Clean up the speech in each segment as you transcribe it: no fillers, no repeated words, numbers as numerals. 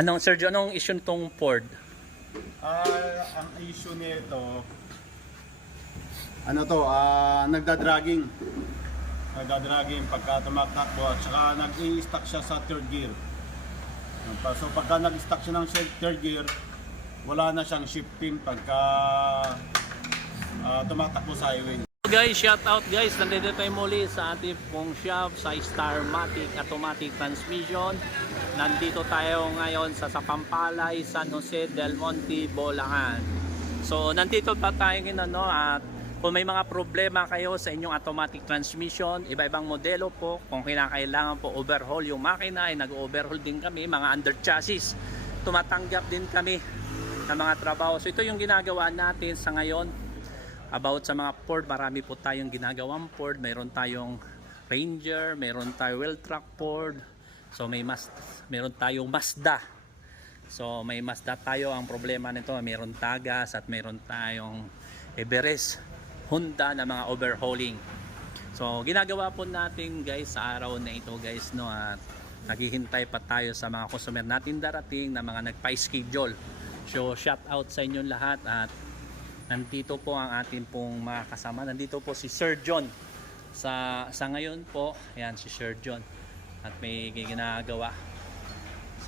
Anong issue nitong Ford? Ang issue nito, nagdadragging. Nagdadragging pagka tumatakbo at saka nag-i-stuck siya sa third gear. So pagka nag-stuck siya ng third gear, wala na siyang shifting pagka tumatakbo sa highway. Guys, shout out guys, nandito tayo muli sa ating pong shop sa Starmatic Automatic Transmission. Nandito tayo ngayon sa Sapampalay, San Jose del Monte, Bulacan. So nandito pa tayo ngayon at kung may mga problema kayo sa inyong automatic transmission, iba-ibang modelo po, kung kinakailangan po overhaul yung makina, ay nag-overhaul din kami, mga under chassis. Tumatanggap din kami ng mga trabaho. So ito yung ginagawa natin sa ngayon. About sa mga Ford, marami po tayong ginagawang Ford. Mayroon tayong Ranger, mayroon tayong wheel truck Ford. So mayroon tayong Mazda. So may Mazda tayo. Ang problema nito, mayroon Tagas at mayroon tayong Everest, Honda na mga overhauling. So ginagawa po natin guys sa araw na ito guys, no, at naghihintay pa tayo sa mga customer natin darating na mga nagpa-schedule. So shout out sa inyo lahat at nandito po ang ating pong mga kasama. Nandito po si Sir John. Sa ngayon po, ayan si Sir John. At may ginagawa.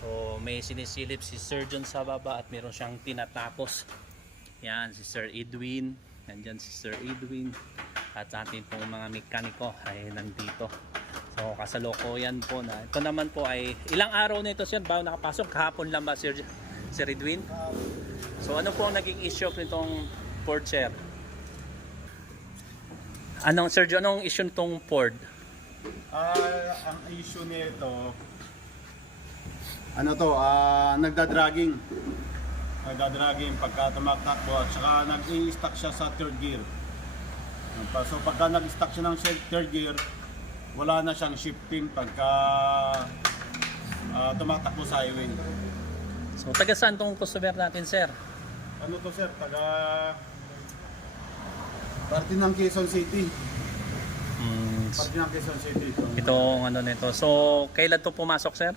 So may sinisilip si Sir John sa baba at meron siyang tinatapos. Ayan si Sir Edwin. Nandyan si Sir Edwin. At sa ating pong mga mekaniko ay nandito. So kasalukuyan po na. Ito naman po ay ilang araw na ito siya bago nakapasok. Kahapon lang ba Sir Edwin? So ano po ang naging issue nitong Ford, sir? Anong issue nitong Ford? Ang issue nito, nagdadragging. Nagdadragging pagka tumatakbo at saka nag-i-stuck siya sa third gear. So pagka nag-stuck siya ng third gear, wala na siyang shifting pagka tumatakbo sa highway. So taga saan tong customer natin, sir? Ano to sir? Taga parte ng Quezon City. Parte ng Quezon City. Itong ano nito. So kailan to pumasok, sir?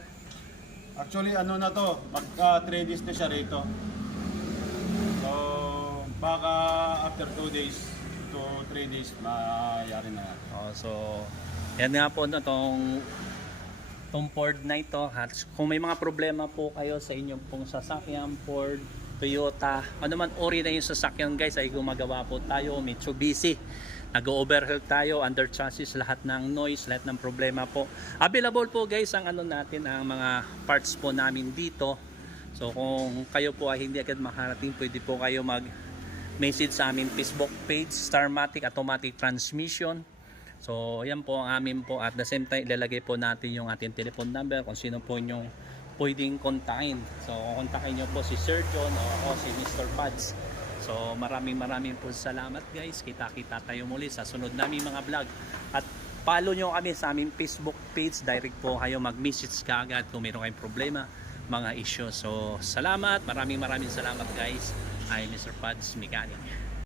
Actually ano na to, magka 3 days na siya rito. So baka after 2 days to 3 days mayari na. So yan nga po no, tong Ford na ito. Kung may mga problema po kayo sa inyong pong sasakyan, Ford, Toyota, ano man ori na yung sasakyan guys, ay gumagawa po tayo. Mitsubishi, nag-overhaul tayo, under chassis, lahat ng noise, lahat ng problema po. Available po guys ang ano natin, ang mga parts po namin dito. So kung kayo po ay hindi agad makarating, pwede po kayo mag-message sa amin Facebook page, Starmatic Automatic Transmission. So yan po ang amin po, at the same time ilalagay po natin yung ating telephone number kung sino po yung pwedeng kontakin. So kontakin nyo po si Sir John o ako si Mr. Pads. So maraming po salamat guys. Kita-kita tayo muli sa sunod namin mga vlog. At follow nyo kami sa aming Facebook page. Direct po kayo mag-message kaagad kung meron kayong problema, mga issue. So salamat, maraming salamat guys. Ay Mr. Pads Mechanic.